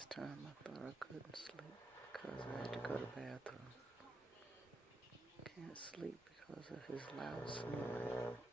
this time I thought I couldn't sleep because I had to go to the bathroom. Can't sleep because of his loud snoring.